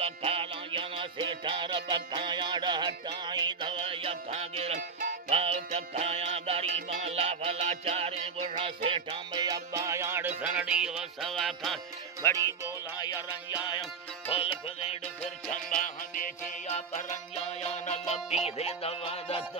बकाला जना सेठा रबकाया डहटाई दवया कागिर बाव टकाया गरीबा लाभला चारे गुणा सेठा में अब्बा याड सरडी वसवा का बड़ी बोला या रंजाया फल फदेड़ फिर चंबा हमें या परंजाया न लबी दे दवा दत्त